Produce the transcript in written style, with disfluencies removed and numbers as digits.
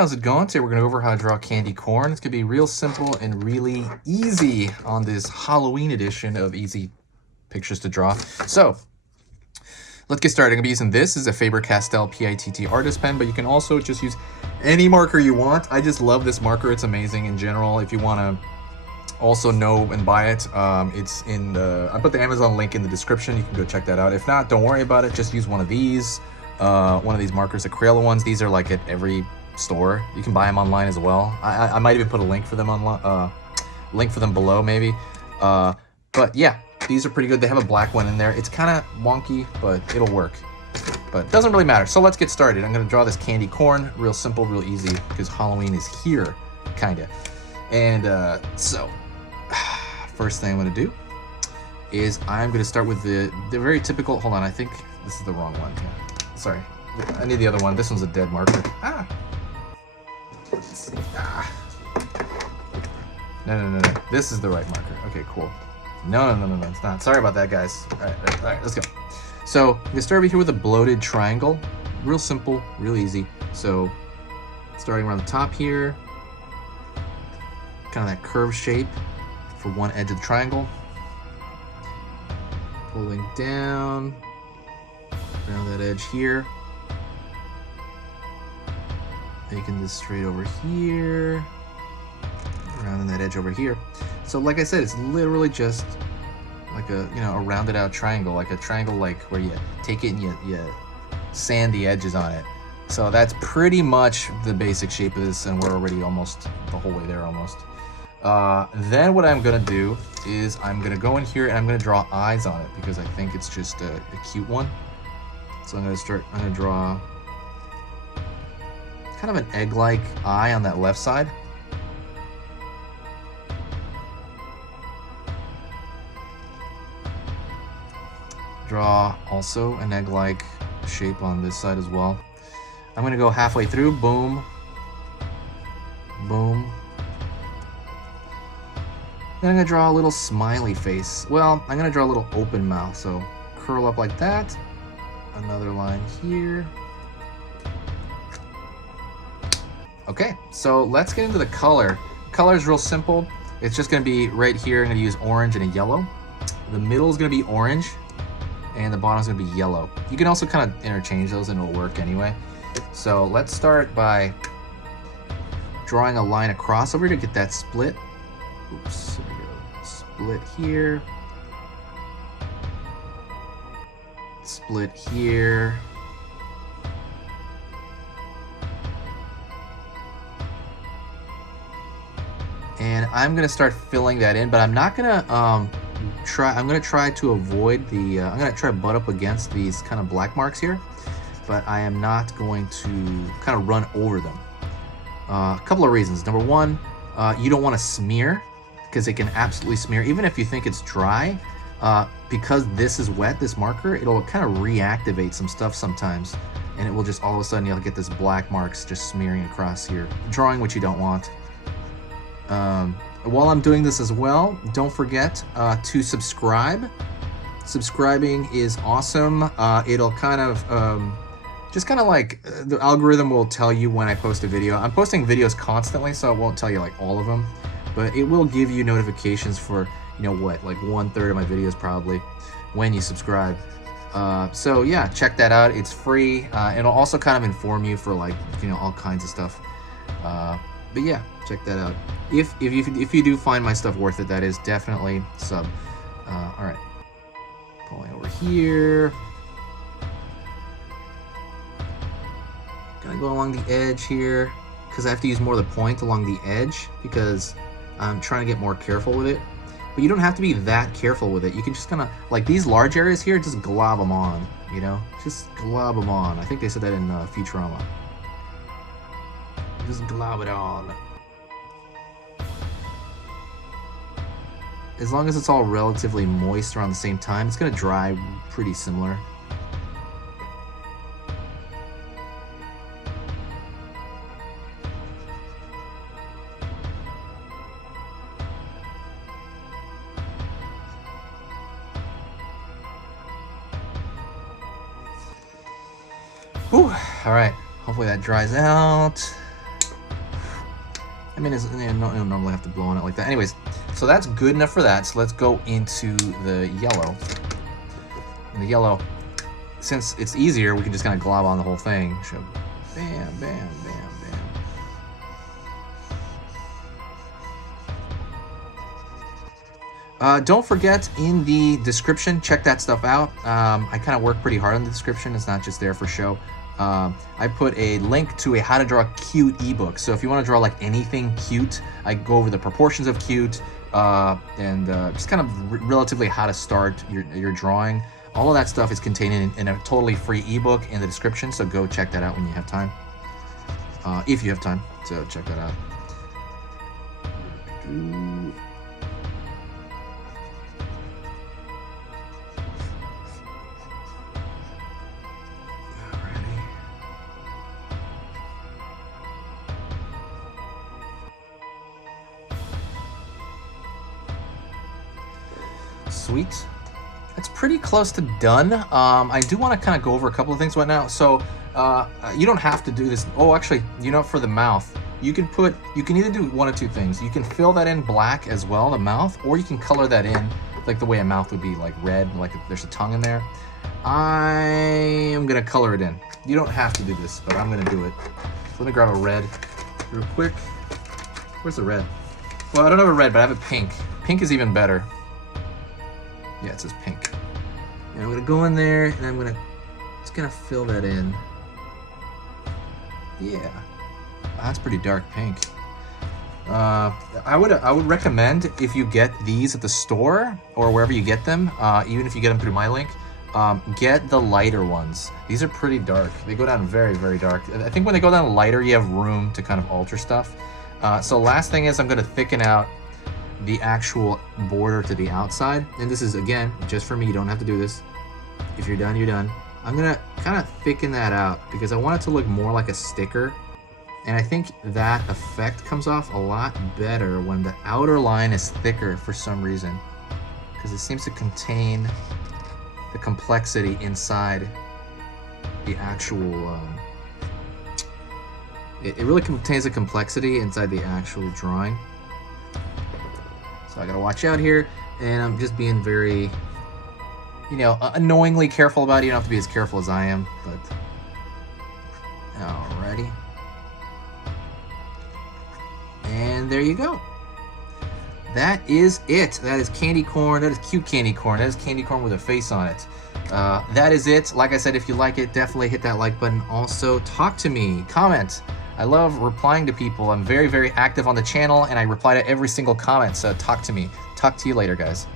how's it going? Today we're going to go over how to draw candy corn. It's going to be real simple and really easy on this Halloween edition of Easy Pictures to Draw. So, let's get started. I'm going to be using this as a Faber-Castell PITT artist pen, but you can also just use any marker you want. I just love this marker. It's amazing in general. If you want to also know and buy it, it's in the... I put the Amazon link in the description. You can go check that out. If not, don't worry about it. Just use one of these markers, the Crayola ones. These are like at every store. You can buy them online as well. I might even put a link for them online, link for them below maybe. But yeah, these are pretty good. They have a black one in there. It's kind of wonky, but it'll work. But it doesn't really matter. So let's get started. I'm going to draw this candy corn. Real simple, real easy, because Halloween is here, kind of. And so, first thing I'm going to do is I'm going to start with the very typical... Hold on, I think this is the wrong one. Yeah. Sorry. I need the other one. This one's a dead marker. Let's see. No. This is the right marker. Okay, cool. No, it's not. Sorry about that, guys. All right, let's go. So, I'm gonna start over here with a bloated triangle. Real simple, real easy. So, starting around the top here, kind of that curved shape for one edge of the triangle. Pulling down around that edge here. Making this straight over here, rounding that edge over here. So like I said, it's literally just like a rounded out triangle, like a triangle like where you take it and you sand the edges on it. So that's pretty much the basic shape of this, and we're already almost the whole way there almost. Then what I'm gonna do is I'm gonna go in here and I'm gonna draw eyes on it because I think it's just a cute one. So I'm gonna draw kind of an egg-like eye on that left side. Draw also an egg-like shape on this side as well. I'm gonna go halfway through, boom, boom. Then I'm gonna draw a little smiley face. Well, I'm gonna draw a little open mouth, so curl up like that. Another line here. Okay, so let's get into the color. Color is real simple. It's just gonna be right here. I'm gonna use orange and a yellow. The middle is gonna be orange, and the bottom is gonna be yellow. You can also kind of interchange those and it'll work anyway. So let's start by drawing a line across over here to get that split. Oops, there we go. Split here. Split here. And I'm gonna start filling that in, but I'm not gonna I'm gonna try to avoid the I'm gonna try to butt up against these kind of black marks here, but I am not going to kind of run over them. A couple of reasons. Number one, you don't want to smear, because it can absolutely smear even if you think it's dry. Because this is wet, this marker, it'll kind of reactivate some stuff sometimes, and it will just all of a sudden you'll get this black marks just smearing across here, drawing what you don't want. While I'm doing this as well, don't forget to subscribe. Subscribing is awesome. It'll kind of just kind of like the algorithm will tell you when I post a video. I'm posting videos constantly, so it won't tell you like all of them, but it will give you notifications for, you know what, like 1/3 of my videos probably when you subscribe. So yeah, check that out. It's free. It'll also kind of inform you for like, all kinds of stuff. But yeah, check that out. If you do find my stuff worth it, that is, definitely sub. All right, pulling over here. Gonna go along the edge here because I have to use more of the point along the edge because I'm trying to get more careful with it. But you don't have to be that careful with it. You can just kind of, like these large areas here, just glob them on, Just glob them on. I think they said that in Futurama. Just glob it on. As long as it's all relatively moist around the same time, it's gonna dry pretty similar. Whew. All right, hopefully that dries out. I mean, you don't normally have to blow on it like that. Anyways, so that's good enough for that. So let's go into the yellow. And the yellow, since it's easier, we can just kind of glob on the whole thing. So bam, bam, bam, bam. Don't forget, in the description, check that stuff out. I kind of work pretty hard on the description. It's not just there for show. I put a link to a how to draw cute ebook. So if you want to draw like anything cute, I go over the proportions of cute and just kind of relatively how to start your drawing. All of that stuff is contained in a totally free ebook in the description. So go check that out when you have time. If you have time, so check that out. Sweet. It's pretty close to done. I do want to kind of go over a couple of things right now. So you don't have to do this. Oh, actually, you know, for the mouth, you can either do one of two things. You can fill that in black as well, the mouth, or you can color that in like the way a mouth would be, like red, like there's a tongue in there. I am gonna color it in. You don't have to do this, but I'm gonna do it. So let me grab a red real quick. Where's the red? Well, I don't have a red, but I have a pink. Pink is even better. Yeah, it says pink. And I'm gonna go in there and I'm just gonna fill that in. Yeah, that's pretty dark pink. I would recommend, if you get these at the store or wherever you get them, even if you get them through my link, get the lighter ones. These are pretty dark. They go down very, very dark. I think when they go down lighter, you have room to kind of alter stuff. So last thing is I'm gonna thicken out the actual border to the outside, and this is again just for me. You don't have to do this. If you're done, you're done. I'm gonna kind of thicken that out because I want it to look more like a sticker, and I think that effect comes off a lot better when the outer line is thicker for some reason, because it seems to contain the complexity inside the actual it really contains the complexity inside the actual drawing. So I gotta watch out here, and I'm just being very, you know, annoyingly careful about it. You don't have to be as careful as I am, but alrighty. And there you go. That is it. That is candy corn. That is cute candy corn. That is candy corn with a face on it. That is it. Like I said, if you like it, definitely hit that like button. Also, talk to me, comment. I love replying to people. I'm very, very active on the channel, and I reply to every single comment, so talk to me. Talk to you later, guys.